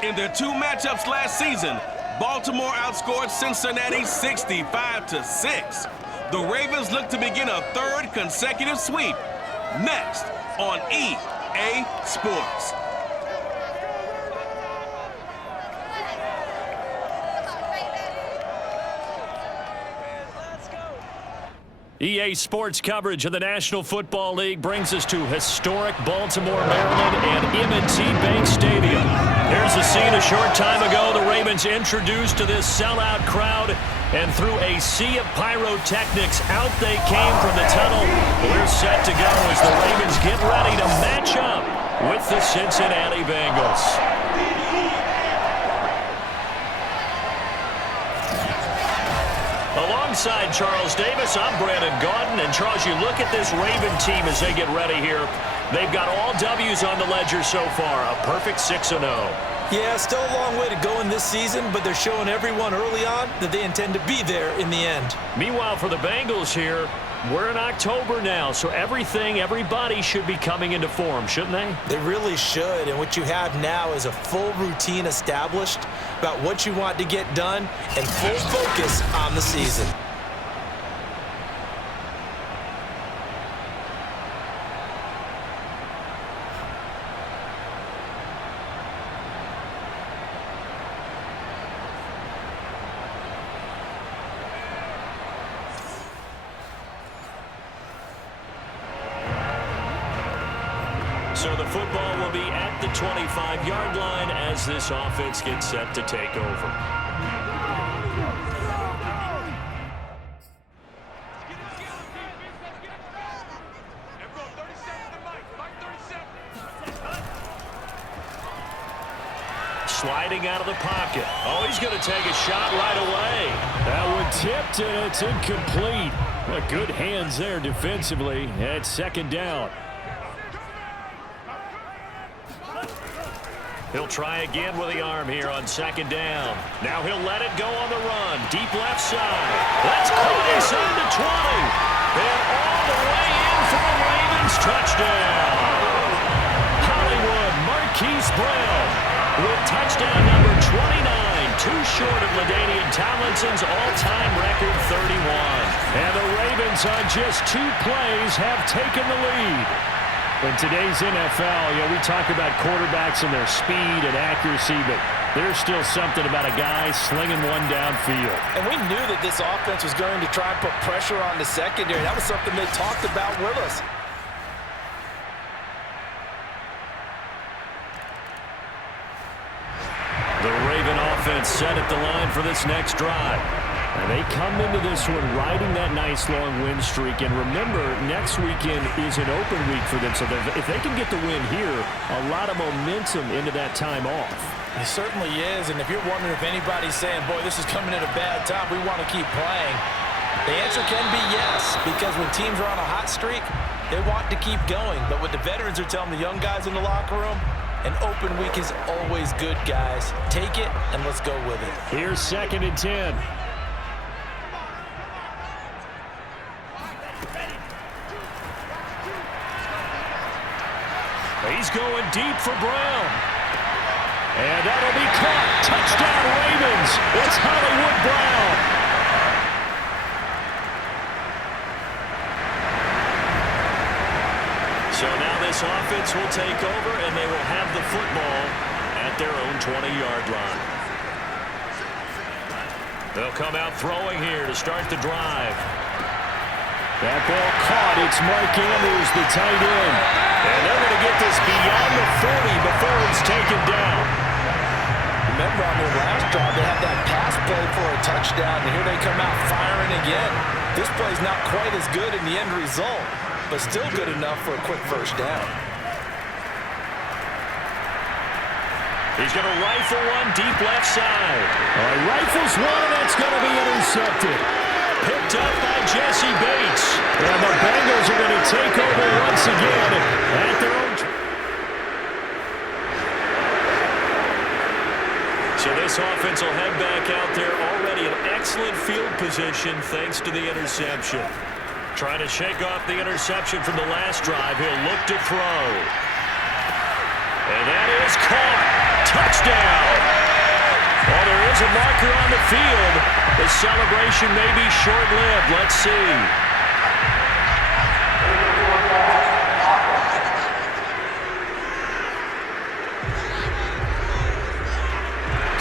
In their two matchups last season, Baltimore outscored Cincinnati 65-6. The Ravens look to begin a third consecutive sweep. Next on EA Sports. EA Sports coverage of the National Football League brings us to historic Baltimore, Maryland and M&T Bank Stadium. Here's the scene a short time ago. The Ravens introduced to this sellout crowd, and through a sea of pyrotechnics, out they came from the tunnel. We're set to go as the Ravens get ready to match up with the Cincinnati Bengals. Alongside Charles Davis, I'm Brandon Gaudin. And Charles, you look at this Raven team as they get ready here. They've got all W's on the ledger so far, a perfect 6-0. Yeah, still a long way to go in this season, but they're showing everyone early on that they intend to be there in the end. Meanwhile, for the Bengals here, we're in October now, so everybody should be coming into form, shouldn't they? They really should, and what you have now is a full routine established about what you want to get done and full focus on the season. So the football will be at the 25-yard line as this offense gets set to take over. Sliding out of the pocket. Oh, he's going to take a shot right away. That one tipped, and it's incomplete. Well, good hands there defensively. At second down. He'll try again with the arm here on second down. Now he'll let it go on the run. Deep left side. That's caught inside the 20. And all the way in for the Ravens touchdown. Hollywood Marquise Brown with touchdown number 29. Too short of LaDainian Tomlinson's all-time record 31. And the Ravens on just 2 plays have taken the lead. In today's NFL, we talk about quarterbacks and their speed and accuracy, but there's still something about a guy slinging one downfield. And we knew that this offense was going to try and put pressure on the secondary. That was something they talked about with us. The Raven offense set at the line for this next drive. And they come into this one riding that nice long win streak. And remember, next weekend is an open week for them. So if they can get the win here, a lot of momentum into that time off. It certainly is. And if you're wondering if anybody's saying, boy, this is coming at a bad time, we want to keep playing, the answer can be yes. Because when teams are on a hot streak, they want to keep going. But what the veterans are telling the young guys in the locker room, an open week is always good, guys. Take it and let's go with it. Here's 2nd and 10. He's going deep for Brown. And that'll be caught. Touchdown Ravens. It's Hollywood Brown. So now this offense will take over, and they will have the football at their own 20-yard line. They'll come out throwing here to start the drive. That ball caught. It's Mark Andrews, the tight end. And they're going to get this beyond the 40 before it's taken down. Remember on their last drive, they had that pass play for a touchdown, and here they come out firing again. This play's not quite as good in the end result, but still good enough for a quick first down. He's going to rifle one deep left side. Rifles one, and that's going to be intercepted. Picked up by Jesse Bates. And the Bengals are going to take over once again at their own. So this offense will head back out there already in excellent field position thanks to the interception. Trying to shake off the interception from the last drive. He'll look to throw. And that is caught. Touchdown! Well, there is a marker on the field. The celebration may be short-lived. Let's see.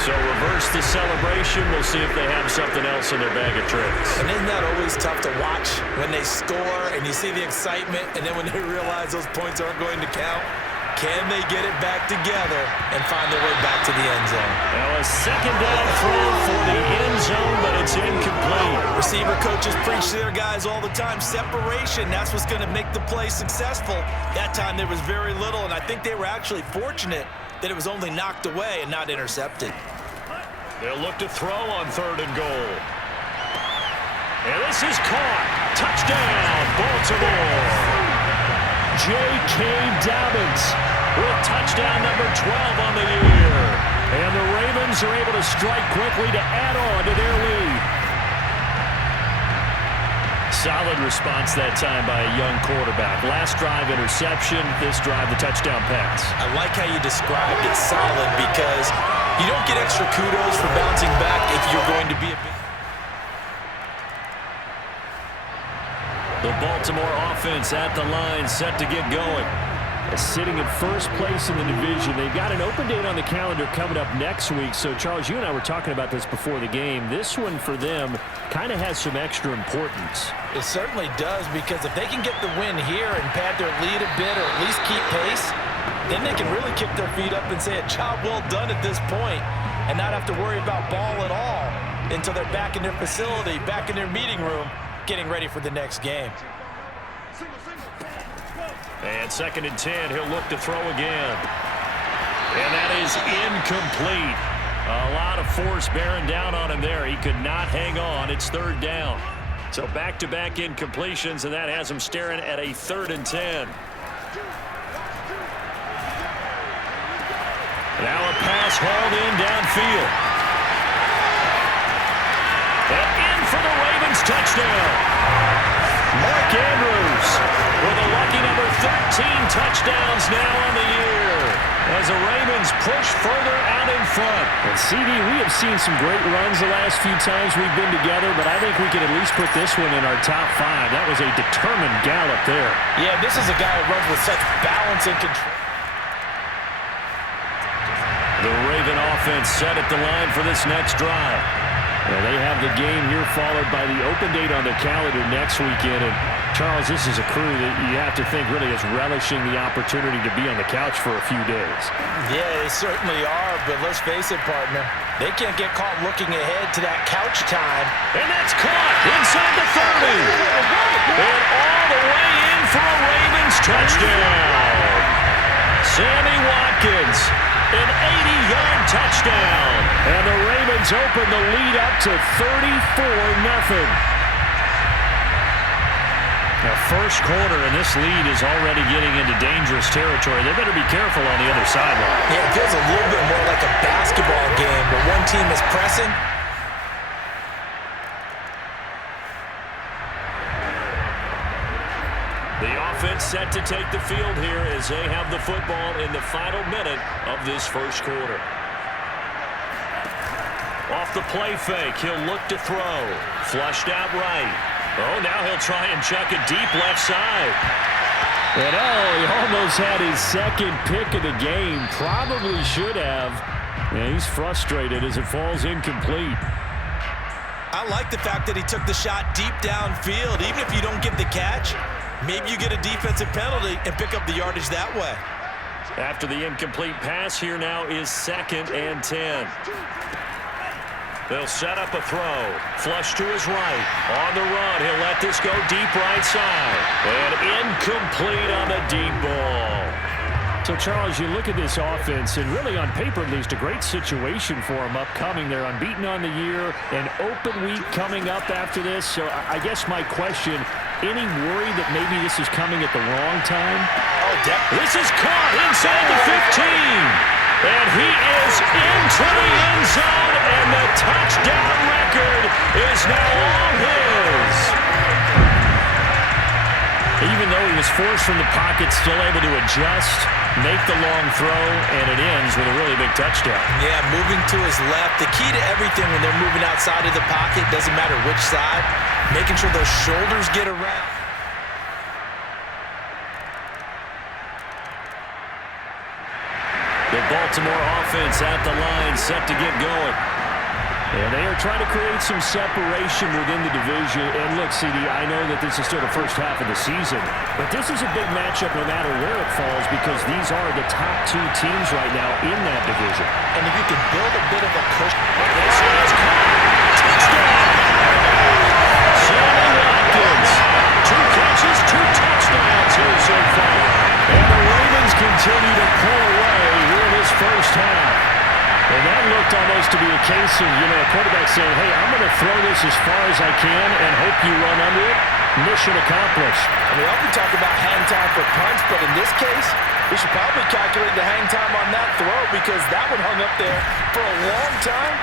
So reverse the celebration. We'll see if they have something else in their bag of tricks. And isn't that always tough to watch when they score and you see the excitement, and then when they realize those points aren't going to count? Can they get it back together and find their way back to the end zone? Well, a second down throw for the end zone, but it's incomplete. Receiver coaches preach to their guys all the time. Separation, that's what's going to make the play successful. That time there was very little, and I think they were actually fortunate that it was only knocked away and not intercepted. They'll look to throw on 3rd and goal. And this is caught. Touchdown, Baltimore. J.K. Dobbins with touchdown number 12 on the year. And the Ravens are able to strike quickly to add on to their lead. Solid response that time by a young quarterback. Last drive interception, this drive the touchdown pass. I like how you described it solid, because you don't get extra kudos for bouncing back if you're going to be a big... The Baltimore offense at the line, set to get going. Sitting in first place in the division. They've got an open date on the calendar coming up next week. So, Charles, you and I were talking about this before the game. This one for them kind of has some extra importance. It certainly does, because if they can get the win here and pad their lead a bit, or at least keep pace, then they can really kick their feet up and say a job well done at this point, and not have to worry about ball at all until they're back in their facility, back in their meeting room, getting ready for the next game. And 2nd and 10, he'll look to throw again. And that is incomplete. A lot of force bearing down on him there. He could not hang on. It's 3rd down. So back-to-back incompletions, and that has him staring at a 3rd and 10. Now a pass hauled in downfield. And in for the Ravens touchdown. Mark Andrews with a lucky number 13 touchdowns now on the year as the Ravens push further out in front. And CD, we have seen some great runs the last few times we've been together, but I think we can at least put this one in our top 5. That was a determined gallop there. Yeah, this is a guy who runs with such balance and control. The Raven offense set at the line for this next drive. Well, they have the game here followed by the open date on the calendar next weekend. And, Charles, this is a crew that you have to think really is relishing the opportunity to be on the couch for a few days. Yeah, they certainly are, but let's face it, partner. They can't get caught looking ahead to that couch time. And that's caught inside the 30. And all the way in for a Ravens touchdown. Sammy Watkins. An 80-yard touchdown. And the Ravens open the lead up to 34-0. Now, first quarter, and this lead is already getting into dangerous territory. They better be careful on the other sideline. Yeah, it feels a little bit more like a basketball game where one team is pressing. The offense set to take the field here as they have the football in the final minute of this first quarter. Off the play fake, he'll look to throw. Flushed out right. Oh, now he'll try and chuck it deep left side. And he almost had his second pick of the game. Probably should have. And he's frustrated as it falls incomplete. I like the fact that he took the shot deep downfield. Even if you don't get the catch, maybe you get a defensive penalty and pick up the yardage that way. After the incomplete pass, here now is 2nd and 10. They'll set up a throw. Flush to his right. On the run, he'll let this go deep right side. And incomplete on the deep ball. So, Charles, you look at this offense, and really on paper, at least, a great situation for them upcoming. They're unbeaten on the year, an open week coming up after this. So, I guess my question, any worry that maybe this is coming at the wrong time? Oh, definitely. This is caught inside the 15. And he is into the end zone, and the touchdown record is now all his. Even though he was forced from the pocket, still able to adjust, make the long throw, and it ends with a really big touchdown. Yeah, moving to his left. The key to everything when they're moving outside of the pocket, doesn't matter which side, making sure those shoulders get around. The Baltimore offense at the line, set to get going. And they are trying to create some separation within the division. And look, CD, I know that this is still the first half of the season, but this is a big matchup no matter where it falls because these are the top two teams right now in that division. And if you can build a bit of a push. This is touchdown! Sammy Watkins, 2 catches, 2 touchdowns here so far. And the Ravens continue to pull away here in this first half. And that looked almost to be a case of, a quarterback saying, hey, I'm going to throw this as far as I can and hope you run under it. Mission accomplished. We often talk about hang time for punts, but in this case, we should probably calculate the hang time on that throw because that one hung up there for a long time.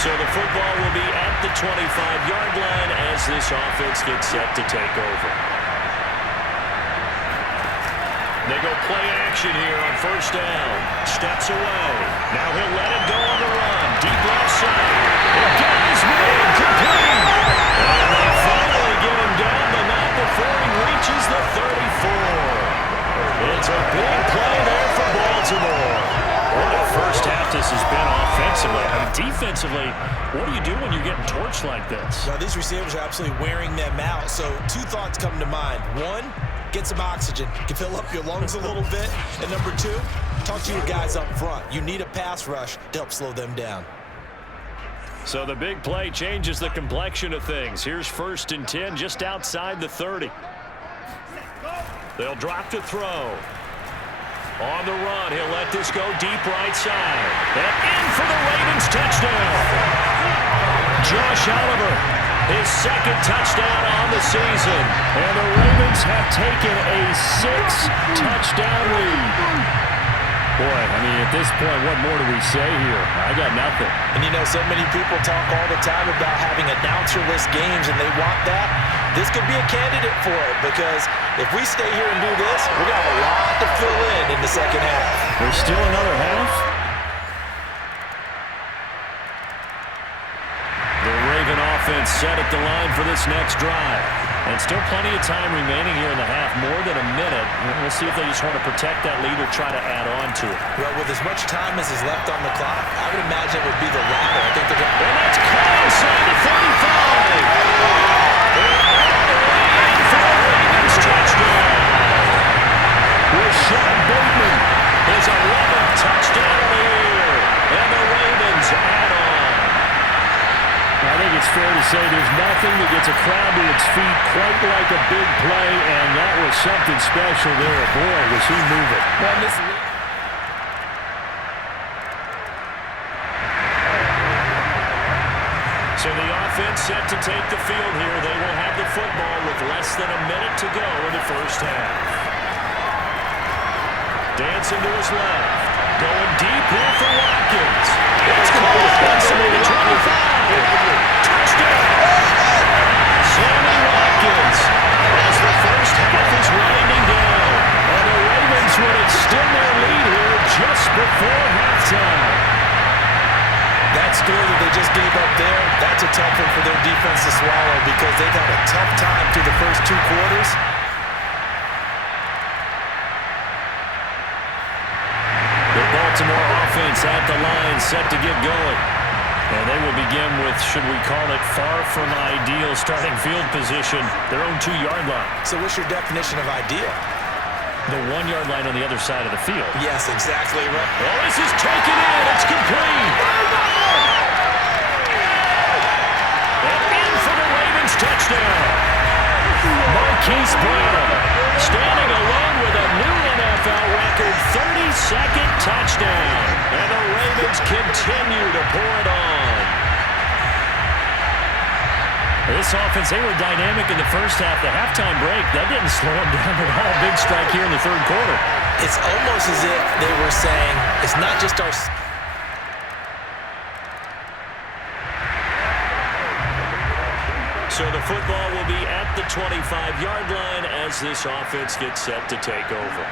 So the football will be at the 25-yard line as this offense gets set to take over. They go play action here on first down. Steps away. Now he'll let it go on the run. Deep left side. And guys made complete. And they finally get him down, but not before he reaches the 34. It's a big play there for Baltimore. What a first half this has been offensively. I mean, defensively, what do you do when you're getting torched like this? Well, these receivers are absolutely wearing them out. So 2 thoughts come to mind. 1, get some oxygen. You can fill up your lungs a little bit. And number 2, talk to your guys up front. You need a pass rush to help slow them down. So the big play changes the complexion of things. Here's 1st and 10 just outside the 30. They'll drop to throw. On the run, he'll let this go deep right side. And in for the Ravens touchdown. Josh Oliver, his 2nd touchdown on the season. And the Ravens have taken a 6-touchdown lead. Boy, I mean, at this point, what more do we say here? I got nothing. And so many people talk all the time about having announcer-less games, and they want that. This could be a candidate for it, because if we stay here and do this, we're going to have a lot to fill in the second half. There's still another half? The Raven offense set at the line for this next drive. And still plenty of time remaining here in the half, more than a minute. We'll see if they just want to protect that lead or try to add on to it. Well, with as much time as is left on the clock, I would imagine it would be the latter. I think they're going to... And that's caught inside the 35. And for the Ravens touchdown. Rashad Bateman, his 11th touchdown of the year. And the Ravens add on. I think it's fair to say there's nothing that gets a crowd to its feet quite like a big play, and that was something special there. Boy, was he moving. So the offense set to take the field here. They will have the football with less than a minute to go in the first half. Dancing to his left. Going deep here for Watkins. It's caught inside the 25. Touchdown! Sammy Watkins as the first half is winding down. And the Ravens would extend their lead here just before halftime. That score that they just gave up there, that's a tough one for their defense to swallow because they've had a tough time through the first 2 quarters. The Baltimore offense at the line set to get going. And they will begin with, should we call it, far from ideal starting field position, their own 2-yard line. So what's your definition of ideal? The 1-yard line on the other side of the field. Yes, exactly right. Oh, this is taken in. It's complete. And in for the Ravens touchdown. Marquise Brown standing alone with a new NFL record 32nd touchdown. And the Ravens continue to pour it on. This offense, they were dynamic in the first half. The halftime break, that didn't slow them down at all. Big strike here in the 3rd quarter. It's almost as if they were saying, it's not just our... So the football will be at the 25-yard line as this offense gets set to take over.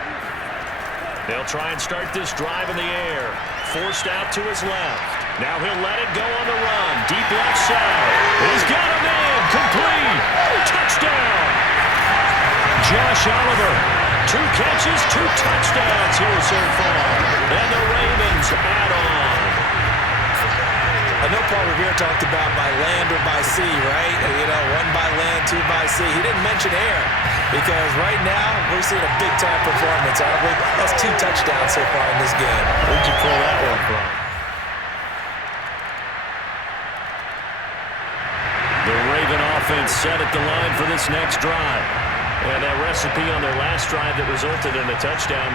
They'll try and start this drive in the air. Forced out to his left. Now he'll let it go on the run. Deep left side. He's got a man. Complete. Touchdown. Josh Oliver. 2 catches, 2 touchdowns here so far. And the Ravens add on. I know Paul Revere talked about by land or by sea, right? You know, 1 by land, 2 by sea. He didn't mention air because right now we're seeing a big-time performance, aren't we? That's 2 touchdowns so far in this game. Where'd you pull that one from? The Raven offense set at the line for this next drive. And that recipe on their last drive that resulted in a touchdown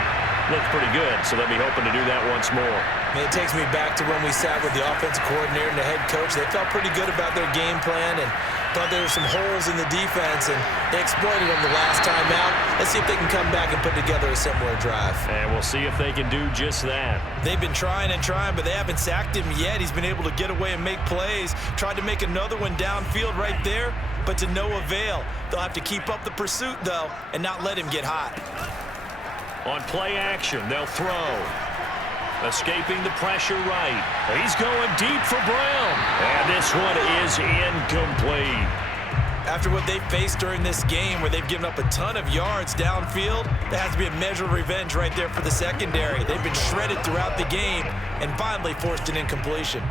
looked pretty good, so they'll be hoping to do that once more. It takes me back to when we sat with the offensive coordinator and the head coach. They felt pretty good about their game plan and thought there were some holes in the defense, and they exploited them the last time out. Let's see if they can come back and put together a similar drive. And we'll see if they can do just that. They've been trying and trying, but they haven't sacked him yet. He's been able to get away and make plays. Tried to make another one downfield right there, but to no avail. They'll have to keep up the pursuit, though, and not let him get hot. On play action, they'll throw. Escaping the pressure right. He's going deep for Brown. And this one is incomplete. After what they've faced during this game where they've given up a ton of yards downfield, there has to be a measure of revenge right there for the secondary. They've been shredded throughout the game and finally forced an incompletion.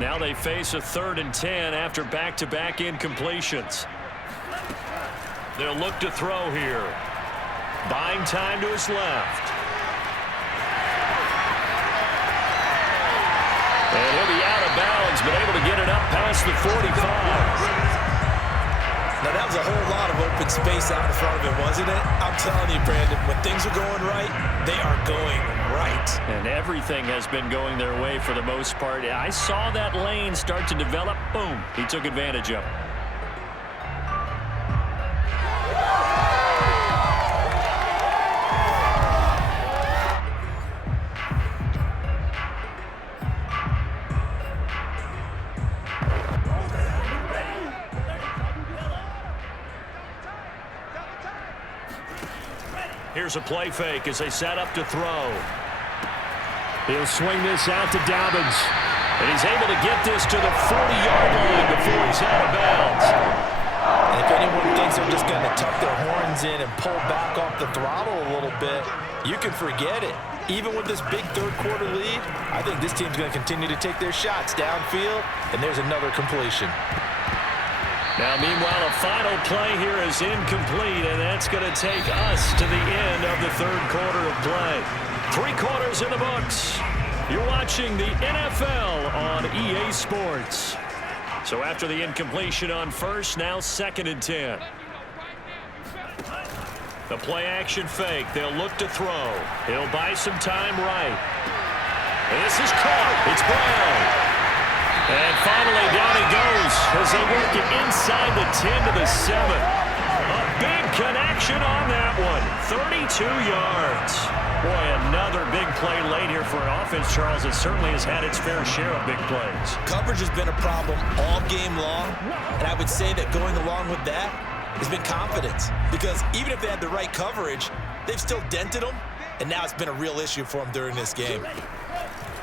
Now they face a 3rd and 10 after back-to-back incompletions. They'll look to throw here. Buying time to his left. And he'll be out of bounds, but able to get it up past the 45. Now, that was a whole lot of open space out in front of him, wasn't it? I'm telling you, Brandon, when things are going right, they are going right. And everything has been going their way for the most part. I saw that lane start to develop. Boom. He took advantage of it. Here's a play fake as they set up to throw. He'll swing this out to Dobbins. And he's able to get this to the 40-yard line before he's out of bounds. And if anyone thinks they're just going to tuck their horns in and pull back off the throttle a little bit, you can forget it. Even with this big third-quarter lead, I think this team's going to continue to take their shots downfield, and there's another completion. Now, meanwhile, a final play here is incomplete, and that's going to take us to the end of the 3rd quarter of play. 3 quarters in the books. You're watching the NFL on EA Sports. So after the incompletion on first, now 2nd and 10. The play action fake. They'll look to throw. He'll buy some time right. And this is caught. It's Brown. And finally, down he goes as they work it inside the 10 to the 7. A big connection on that one. 32 yards. Boy, another big play late here for an offense, Charles, that certainly has had its fair share of big plays. Coverage has been a problem all game long, and I would say that going along with that has been confidence. Because even if they had the right coverage, they've still dented them, and now it's been a real issue for them during this game.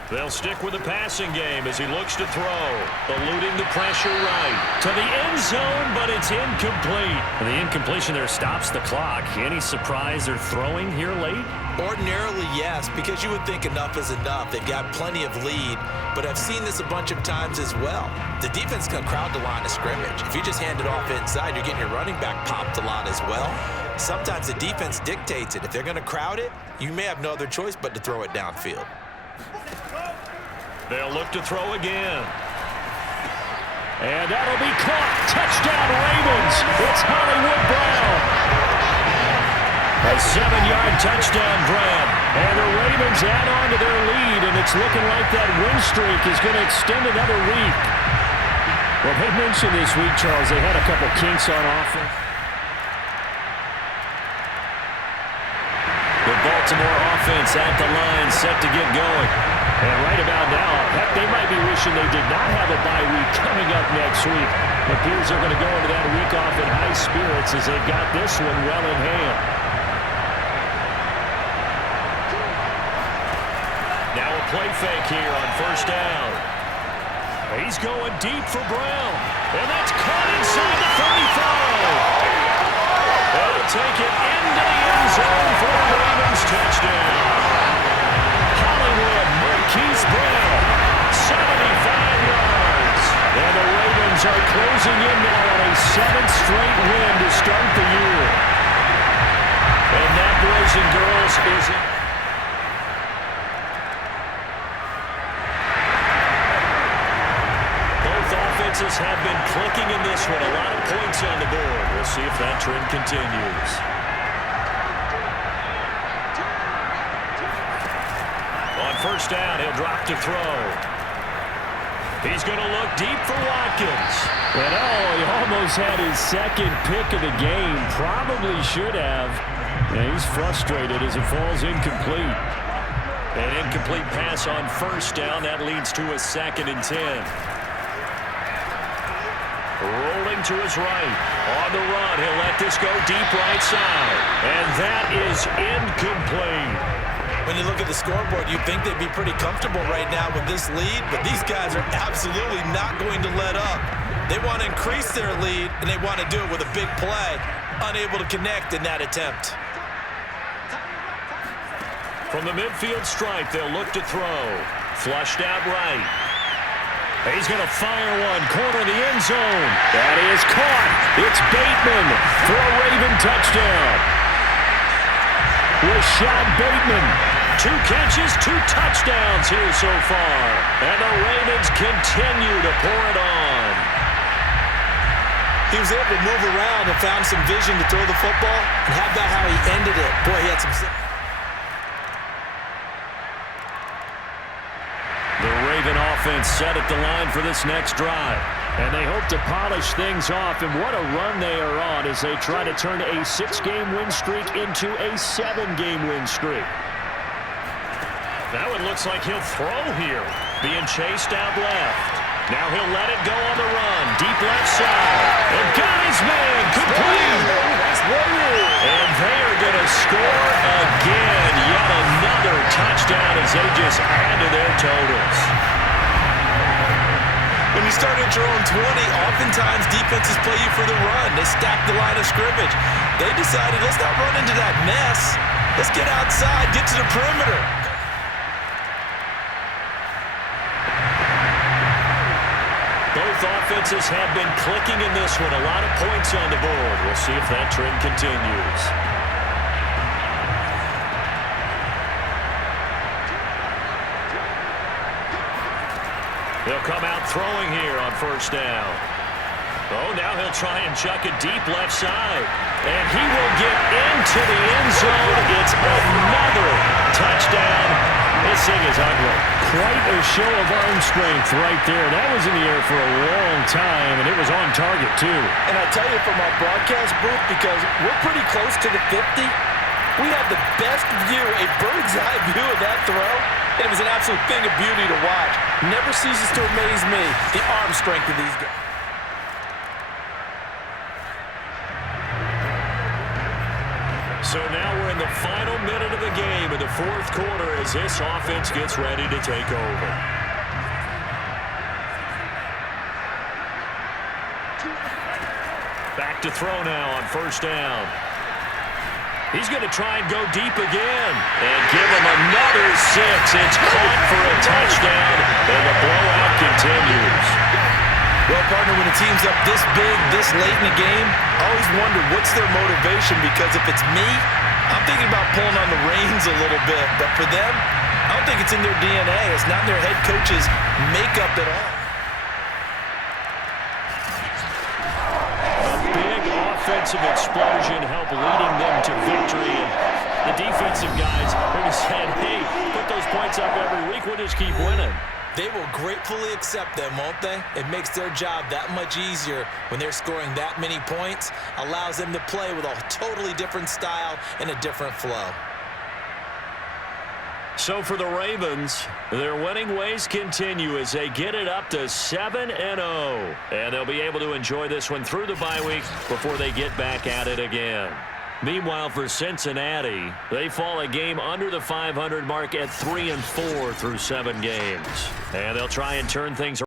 They'll stick with the passing game as he looks to throw. Eluding the pressure right. To the end zone, but it's incomplete. And the incompletion there stops the clock. Any surprise they're throwing here late? Ordinarily, yes, because you would think enough is enough. They've got plenty of lead, but I've seen this a bunch of times as well. The defense can crowd the line of scrimmage. If you just hand it off inside, you're getting your running back popped a lot as well. Sometimes the defense dictates it. If they're going to crowd it, you may have no other choice but to throw it downfield. They'll look to throw again. And that'll be caught. Touchdown, Ravens. It's Hollywood Brown. A 7-yard touchdown grab. And the Ravens add on to their lead, and it's looking like that win streak is going to extend another week. Well, they mentioned this week, Charles, they had a couple kinks on offense. The The Baltimore offense at the line, set to get going. And right about now, heck, they might be wishing they did not have a bye week coming up next week. It appears they're going to go into that week off in high spirits as they've got this one well in hand. Now a play fake here on first down. He's going deep for Brown. And that's caught inside the 35. They'll take it into the end zone for a Ravens touchdown. Hollywood Marquise Brown, 75 yards. And the Ravens are closing in now on a 7th straight win to start the year. And that, boys and girls, is it. Offenses have been clicking in this one. A lot of points on the board. We'll see if that trend continues. On first down, he'll drop to throw. He's going to look deep for Watkins. And he almost had his second pick of the game. Probably should have. And he's frustrated as it falls incomplete. An incomplete pass on first down. That leads to a 2nd and 10. Rolling to his right. On the run, he'll let this go deep right side. And that is incomplete. When you look at the scoreboard, you'd think they'd be pretty comfortable right now with this lead, but these guys are absolutely not going to let up. They want to increase their lead, and they want to do it with a big play. Unable to connect in that attempt. From the midfield stripe, they'll look to throw. Flushed out right. He's going to fire one, corner the end zone. That is caught. It's Bateman for a Raven touchdown. Rashad Bateman. 2 catches, 2 touchdowns here so far. And the Ravens continue to pour it on. He was able to move around and found some vision to throw the football. And how about how he ended it? Boy, he had some... Offense set at the line for this next drive. And they hope to polish things off. And what a run they are on as they try to turn a 6-game win streak into a 7-game win streak. That one looks like he'll throw here. Being chased out left. Now he'll let it go on the run. Deep left side. And got his man. Complete. And they are going to score again. Yet another touchdown as they just add to their totals. When you start at your own 20, oftentimes defenses play you for the run. They stack the line of scrimmage. They decided, let's not run into that mess. Let's get outside, get to the perimeter. Both offenses have been clicking in this one. A lot of points on the board. We'll see if that trend continues. They'll come out throwing here on first down. Oh, now he'll try and chuck it deep left side. And he will get into the end zone. It's another touchdown. This thing is ugly. Quite a show of arm strength right there. That was in the air for a long time, and it was on target, too. And I tell you from our broadcast booth, because we're pretty close to the 50, we had the best view, a bird's-eye view of that throw. And it was an absolute thing of beauty to watch. Never ceases to amaze me, the arm strength of these guys. So now we're in the final minute of the game in the 4th quarter as this offense gets ready to take over. Back to throw now on first down. He's going to try and go deep again. And give him another 6. It's caught for a touchdown, and the blowout continues. Well, partner, when a team's up this big, this late in the game, I always wonder what's their motivation, because if it's me, I'm thinking about pulling on the reins a little bit. But for them, I don't think it's in their DNA. It's not in their head coach's makeup at all. Offensive explosion help leading them to victory. And the defensive guys are just saying, hey, put those points up every week. We'll just keep winning. They will gratefully accept them, won't they? It makes their job that much easier when they're scoring that many points. Allows them to play with a totally different style and a different flow. So for the Ravens, their winning ways continue as they get it up to 7-0. And they'll be able to enjoy this one through the bye week before they get back at it again. Meanwhile, for Cincinnati, they fall a game under the 500 mark at 3-4 through 7 games. And they'll try and turn things around.